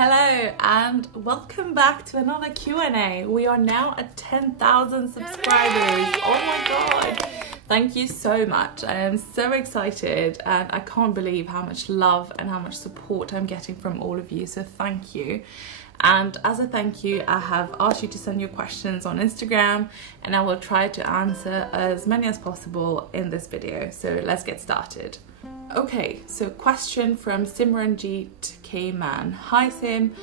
Hello and welcome back to another Q&A. We are now at 10,000 subscribers. Oh my god. Thank you so much. I am so excited and I can't believe how much love and how much support I'm getting from all of you. So thank you. And as a thank you, I have asked you to send your questions on Instagram and I will try to answer as many as possible in this video. So let's get started. Okay, so question from Simranjeet K. Man. Hi Sim,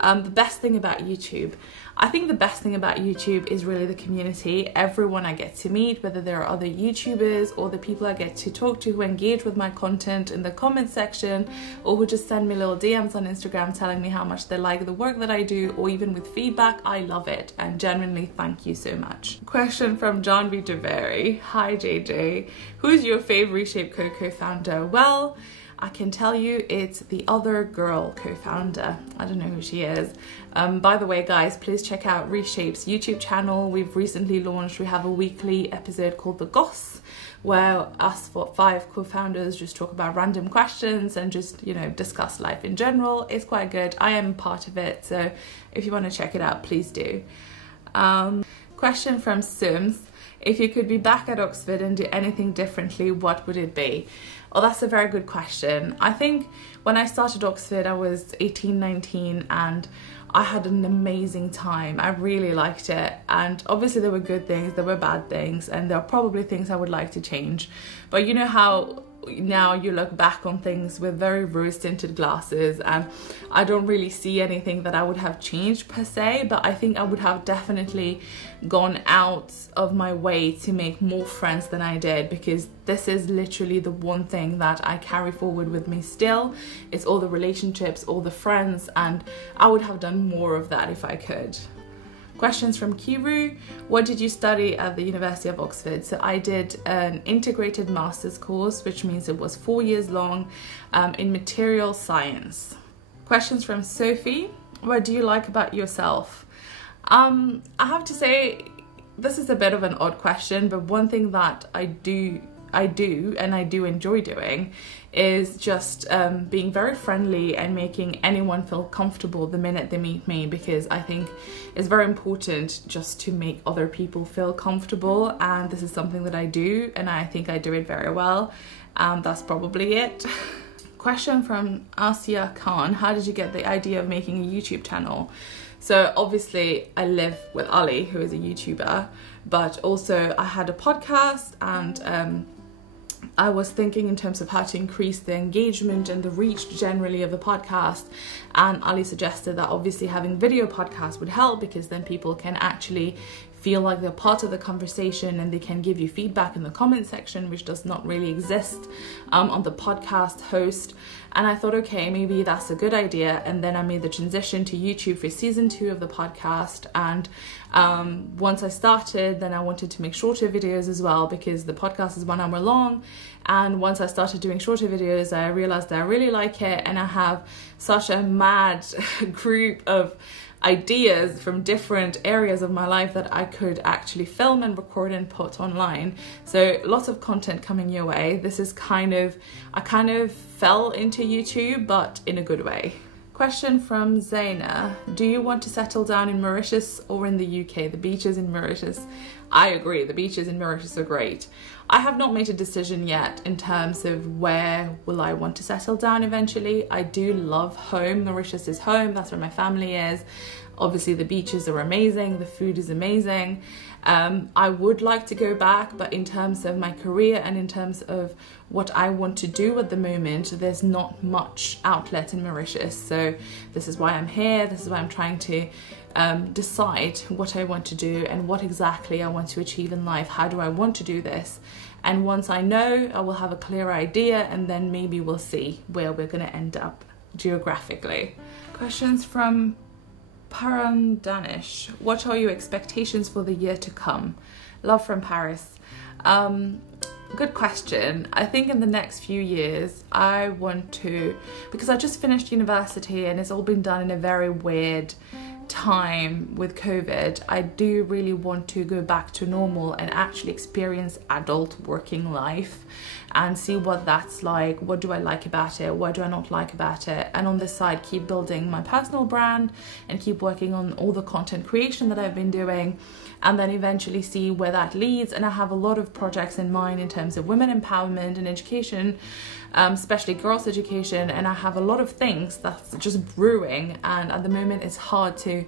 the best thing about YouTube. I think the best thing about YouTube is really the community. Everyone I get to meet, whether there are other YouTubers or the people I get to talk to who engage with my content in the comment section or who just send me little DMs on Instagram telling me how much they like the work that I do or even with feedback. I love it and genuinely thank you so much. Question from John V. Javeri. Hi JJ, who's your favorite ReShape co-founder? Well, I can tell you it's the other girl co-founder. I don't know who she is. By the way, guys, please check out ReShape's YouTube channel. We've recently launched, we have a weekly episode called The Goss, where us 5 co-founders just talk about random questions and just, you know, discuss life in general. It's quite good. I am part of it. So if you want to check it out, please do. Question from Sims. If you could be back at Oxford and do anything differently, what would it be? Well, that's a very good question. I think when I started Oxford, I was 18, 19, and I had an amazing time. I really liked it. And obviously there were good things, there were bad things, and there are probably things I would like to change. But you know how now you look back on things with very rose-tinted glasses, and I don't really see anything that I would have changed per se, but I think I would have definitely gone out of my way to make more friends than I did, because this is literally the one thing that I carry forward with me still. It's all the relationships, all the friends, and I would have done more of that if I could. Questions from Kiru. What did you study at the University of Oxford? So I did an integrated master's course, which means it was 4 years long, in material science. Questions from Sophie. What do you like about yourself? I have to say, this is a bit of an odd question, but one thing that I do enjoy doing is just being very friendly and making anyone feel comfortable the minute they meet me, because I think it's very important just to make other people feel comfortable, and this is something that I do and I think I do it very well. That's probably it. Question from Asiya Khan. How did you get the idea of making a YouTube channel? So obviously I live with Ali, who is a YouTuber, but also I had a podcast, and I was thinking in terms of how to increase the engagement and the reach generally of the podcast, and Ali suggested that obviously having video podcasts would help, because then people can actually feel like they're part of the conversation and they can give you feedback in the comment section, which does not really exist on the podcast host. And I thought, okay, maybe that's a good idea. And then I made the transition to YouTube for season 2 of the podcast. And once I started, then I wanted to make shorter videos as well, because the podcast is 1 hour long. And once I started doing shorter videos, I realized that I really like it. And I have such a mad group of ideas from different areas of my life that I could actually film and record and put online. So lots of content coming your way. This is I kind of fell into YouTube, but in a good way. Question from Zaina. Do you want to settle down in Mauritius or in the UK? The beaches in Mauritius. I agree, the beaches in Mauritius are great. I have not made a decision yet in terms of where will I want to settle down eventually. I do love home. Mauritius is home. That's where my family is. Obviously the beaches are amazing. The food is amazing. I would like to go back, but in terms of my career and in terms of what I want to do at the moment, there's not much outlet in Mauritius. So this is why I'm here. This is why I'm trying to decide what I want to do and what exactly I want to achieve in life. How do I want to do this? And once I know, I will have a clear idea, and then maybe we'll see where we're going to end up geographically. Questions from Param Danish. What are your expectations for the year to come? Love from Paris. Good question. I think in the next few years I want to, because I just finished university and it's all been done in a very weird time with COVID, I do really want to go back to normal and actually experience adult working life and see what that's like. What do I like about it? What do I not like about it? And on this side, keep building my personal brand and keep working on all the content creation that I've been doing, and then eventually see where that leads. And I have a lot of projects in mind in terms of women empowerment and education, especially girls' education, and I have a lot of things that's just brewing, and at the moment it's hard to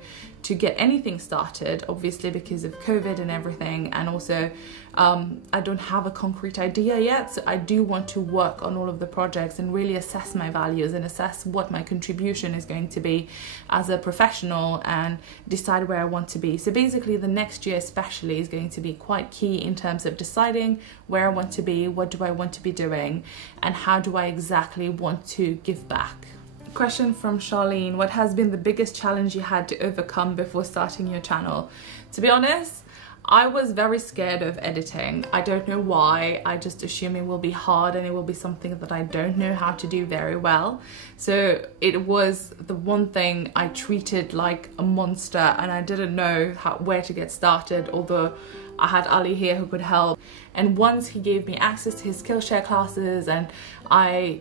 get anything started, obviously because of COVID and everything, and also I don't have a concrete idea yet. So I do want to work on all of the projects and really assess my values and assess what my contribution is going to be as a professional and decide where I want to be. So basically the next year especially is going to be quite key in terms of deciding where I want to be, what do I want to be doing, and how do I exactly want to give back. Question from Charlene: what has been the biggest challenge you had to overcome before starting your channel? To be honest, I was very scared of editing. I don't know why. I just assume it will be hard and it will be something that I don't know how to do very well. So it was the one thing I treated like a monster, and I didn't know where to get started, although I had Ali here who could help. And once he gave me access to his Skillshare classes and I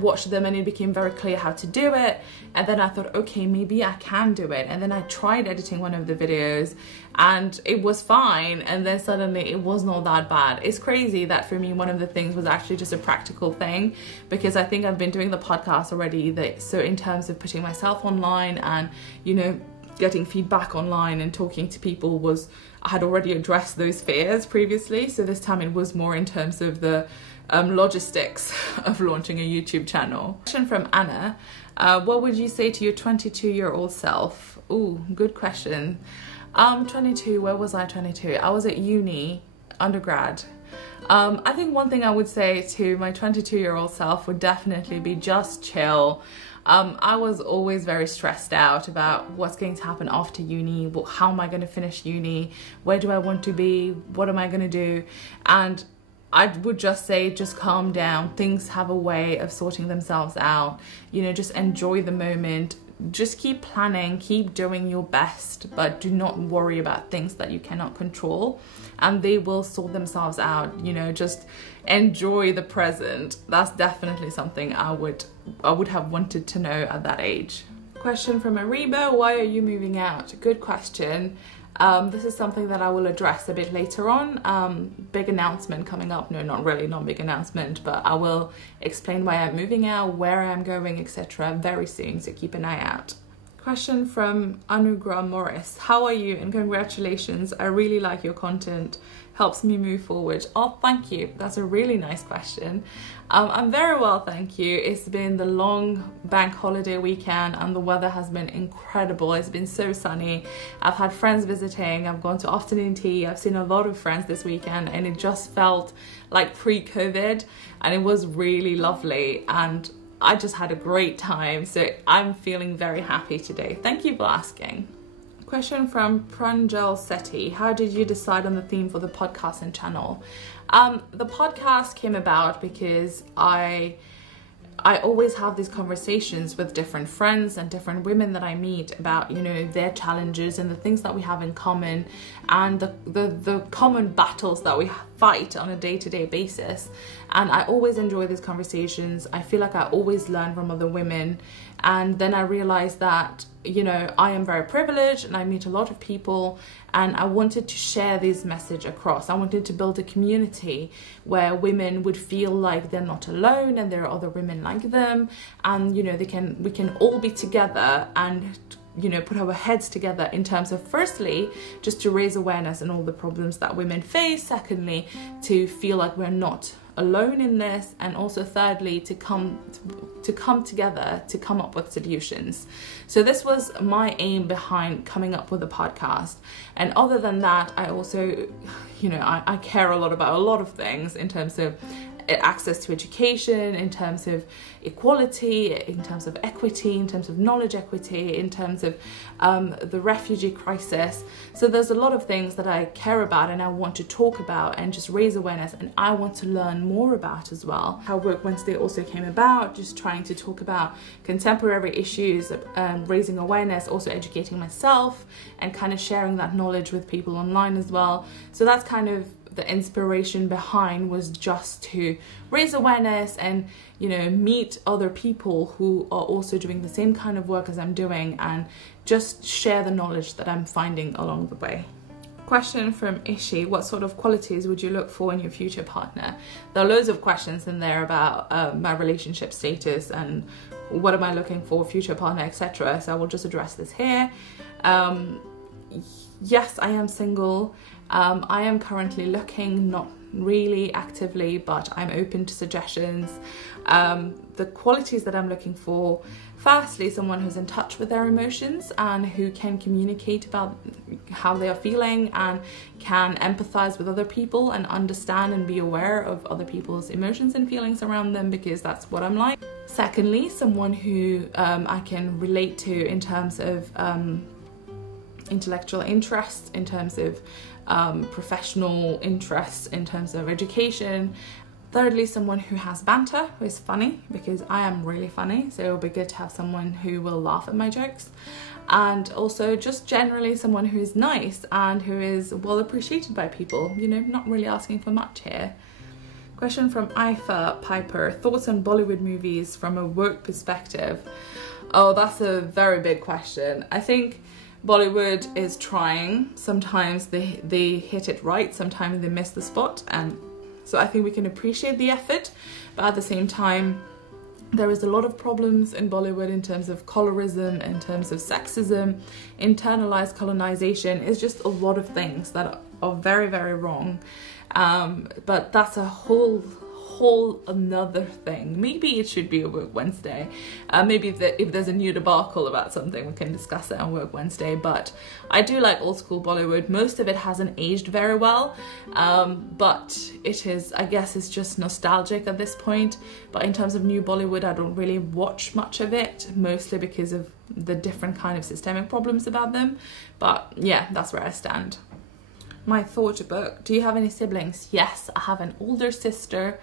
watched them, and it became very clear how to do it. And then I thought, okay, maybe I can do it. And then I tried editing one of the videos and it was fine. And then suddenly it was not that bad. It's crazy that for me, one of the things was actually just a practical thing, because I think I've been doing the podcast already. So in terms of putting myself online and, you know, getting feedback online and talking to people, I had already addressed those fears previously. So this time it was more in terms of the logistics of launching a YouTube channel. Question from Anna: what would you say to your 22-year-old self? Ooh, good question. 22, where was I 22? I was at uni, undergrad. I think one thing I would say to my 22-year-old self would definitely be just chill. I was always very stressed out about what's going to happen after uni. How am I going to finish uni? Where do I want to be? What am I going to do? And I would just say, just calm down. Things have a way of sorting themselves out. You know, just enjoy the moment. Just keep planning, keep doing your best, but do not worry about things that you cannot control, and they will sort themselves out. You know, just enjoy the present. That's definitely something I would have wanted to know at that age. Question from Ariba: why are you moving out? Good question. This is something that I will address a bit later on. Big announcement coming up. No, not really, not big announcement, but I will explain why I'm moving out, where I'm going, etc. very soon, so keep an eye out. Question from Anugrah Morris: how are you, and congratulations, I really like your content, helps me move forward. Oh, thank you, that's a really nice question. I'm very well, thank you. It's been the long bank holiday weekend and the weather has been incredible. It's been so sunny. I've had friends visiting, I've gone to afternoon tea, I've seen a lot of friends this weekend, and it just felt like pre-COVID, and it was really lovely, and I just had a great time. So I'm feeling very happy today. Thank you for asking. Question from Pranjal Sethi: how did you decide on the theme for the podcast and channel? The podcast came about because I always have these conversations with different friends and different women that I meet about, you know, their challenges and the things that we have in common, and the common battles that we fight on a day-to-day basis. And I always enjoy these conversations. I feel like I always learn from other women. And then I realized that, you know, I am very privileged and I meet a lot of people, and I wanted to share this message across. I wanted to build a community where women would feel like they're not alone and there are other women like them, and, you know, we can all be together and, you know, put our heads together in terms of, firstly, just to raise awareness on all the problems that women face, secondly, to feel like we're not alone in this, and also thirdly, to come together to come up with solutions. So this was my aim behind coming up with a podcast. And other than that, I also, you know, I care a lot about a lot of things in terms of access to education, in terms of equality, in terms of equity, in terms of knowledge equity, in terms of the refugee crisis. So there's a lot of things that I care about and I want to talk about and just raise awareness, and I want to learn more about as well. How Work Wednesday also came about, just trying to talk about contemporary issues, raising awareness, also educating myself and kind of sharing that knowledge with people online as well. So that's kind of the inspiration behind, was just to raise awareness and, you know, meet other people who are also doing the same kind of work as I'm doing, and just share the knowledge that I'm finding along the way. Question from Ishi: what sort of qualities would you look for in your future partner? There are loads of questions in there about my relationship status and what am I looking for, future partner, etc. So I will just address this here. Yes, I am single. I am currently looking, not really actively, but I'm open to suggestions. The qualities that I'm looking for: firstly, someone who's in touch with their emotions and who can communicate about how they are feeling and can empathize with other people and understand and be aware of other people's emotions and feelings around them, because that's what I'm like. Secondly, someone who I can relate to in terms of intellectual interest, in terms of professional interests, in terms of education. Thirdly, someone who has banter, who is funny, because I am really funny, so it'll be good to have someone who will laugh at my jokes. And also just generally someone who is nice and who is well appreciated by people, you know, not really asking for much here. Question from Ifa Piper: thoughts on Bollywood movies from a work perspective? Oh, that's a very big question. I think Bollywood is trying. Sometimes they hit it right, sometimes they miss the spot, and so I think we can appreciate the effort, but at the same time there is a lot of problems in Bollywood in terms of colorism, in terms of sexism, internalized colonization. It's just a lot of things that are very, very wrong, but that's a whole another thing. Maybe it should be a Work Wednesday. Maybe if there's a new debacle about something, we can discuss it on Work Wednesday. But I do like old school Bollywood. Most of it hasn't aged very well, but it is, I guess it's just nostalgic at this point. But in terms of new Bollywood, I don't really watch much of it, mostly because of the different kind of systemic problems about them. But yeah, that's where I stand. My thought book: do you have any siblings? Yes, I have an older sister.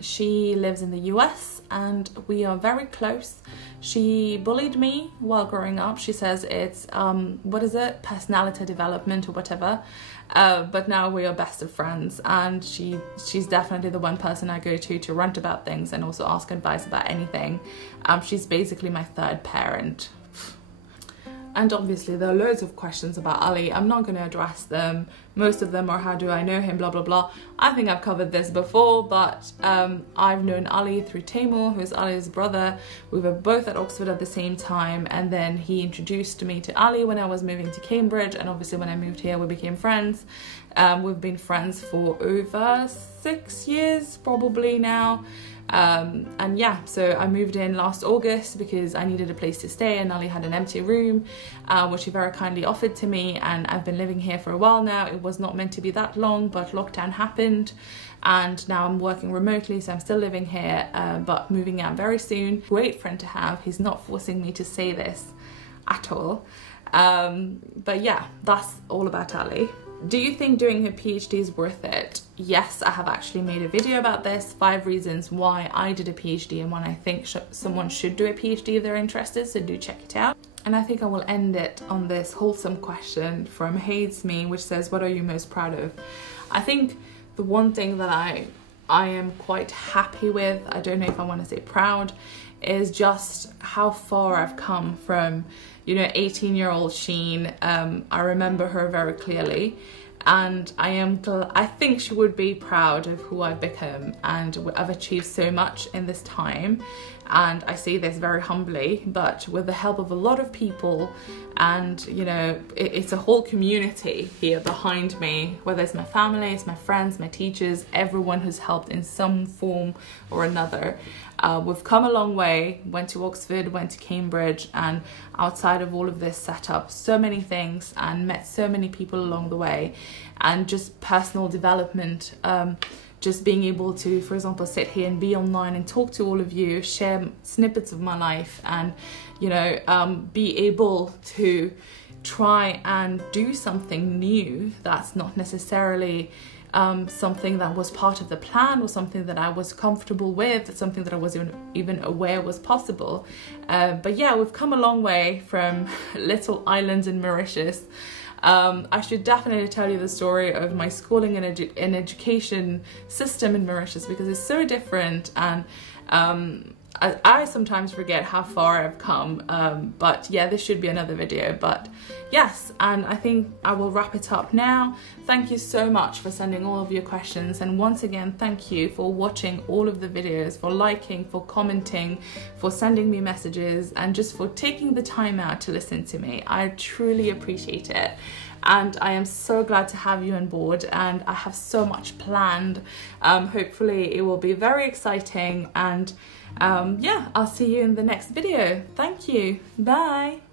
She lives in the US and we are very close. She bullied me while growing up. She says it's what is it, personality development or whatever, but now we are best of friends, and she's definitely the one person I go to rant about things and also ask advice about anything. She's basically my third parent. And obviously there are loads of questions about Ali. I'm not going to address them. Most of them are how do I know him, blah, blah, blah. I think I've covered this before, but I've known Ali through Taimur, who's Ali's brother. We were both at Oxford at the same time, and then he introduced me to Ali when I was moving to Cambridge, and obviously when I moved here we became friends. We've been friends for over 6 years probably now. And yeah, so I moved in last August because I needed a place to stay, and Ali had an empty room, which he very kindly offered to me, and I've been living here for a while now. It was not meant to be that long, but lockdown happened, and now I'm working remotely, so I'm still living here, but moving out very soon. Great friend to have. He's not forcing me to say this at all. But yeah, that's all about Ali. Do you think doing her PhD is worth it? Yes, I have actually made a video about this, 5 reasons why I did a PhD and why I think someone should do a PhD if they're interested, so do check it out. And I think I will end it on this wholesome question from Hades Me, which says, what are you most proud of? I think the one thing that I am quite happy with, I don't know if I want to say proud, is just how far I've come from, you know, 18-year-old Sheen. I remember her very clearly, and I think she would be proud of who I've become, and I've achieved so much in this time. And I say this very humbly, but with the help of a lot of people, and you know, it's a whole community here behind me, whether it's my family, it's my friends, my teachers, everyone who's helped in some form or another. We've come a long way, went to Oxford, went to Cambridge, and outside of all of this set up so many things and met so many people along the way, and just personal development just being able to, for example, sit here and be online and talk to all of you, share snippets of my life, and, you know, be able to try and do something new that's not necessarily something that was part of the plan, or something that I was comfortable with, something that I wasn't even aware was possible. But yeah, we've come a long way from little islands in Mauritius. I should definitely tell you the story of my schooling and education system in Mauritius, because it's so different, and I sometimes forget how far I've come, but yeah, this should be another video. But yes, and I think I will wrap it up now. Thank you so much for sending all of your questions, and once again, thank you for watching all of the videos, for liking, for commenting, for sending me messages, and just for taking the time out to listen to me. I truly appreciate it. And I am so glad to have you on board, and I have so much planned. Hopefully it will be very exciting, and yeah, I'll see you in the next video. Thank you. Bye.